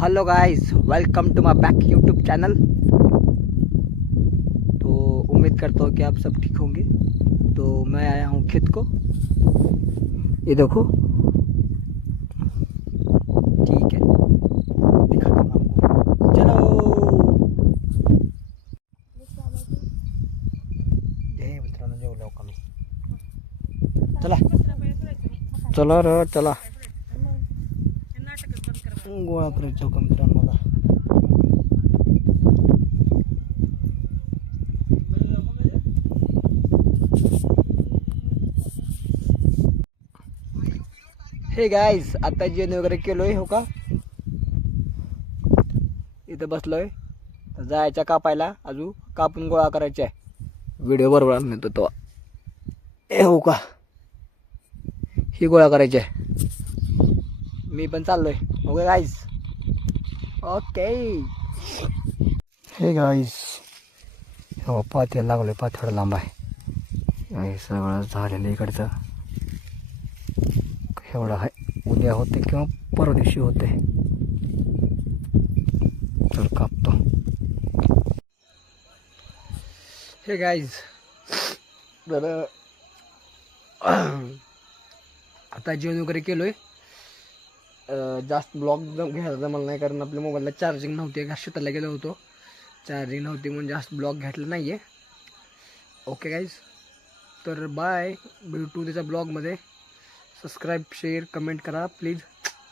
Hello guys, welcome to my back YouTube channel. तो उम्मीद करता हूँ कि आप सब ठीक होंगे। तो मैं आया हूँ खेत को, ये देखो। ठीक है, दिखाता हूँ आपको। चलो मित्रांनो, जेवलो कमी। चला चला रे चला, गोळा करायचो का मित्रांनो मला। हे गाईज, आता जेवण वगैरे केलोय हो का, इथं बसलोय। तर जायच्या कापायला, अजून कापून गोळा करायचा आहे। व्हिडिओ बरोबर आणतो तो ए हो का, ही गोळा करायची आहे। मी पण चाललोय। Okay guys, okay. हे गाईज, हो पाथ्याला लागलोय, पाथ्याला लांब आहे हे सगळं झालेलं इकडचं। एवढं आहे, उद्या होते किंवा परवा दिवशी होते। तर कापतो। हे गाईज, तर आता जेवण वगैरे केलोय। जास्त ब्लॉग घ्यायला जमलं नाही, कारण आपल्या मोबाईलला चार्जिंग नव्हती। शेताला गेलो होतो, चार्जिंग नव्हती म्हणून जास्त ब्लॉग घेतला नाही आहे। ओके गाईज, तर बाय, भेटू त्याच्या ब्लॉगमध्ये। सबस्क्राईब, शेअर, कमेंट करा प्लीज।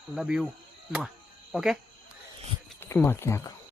Love you. ओके।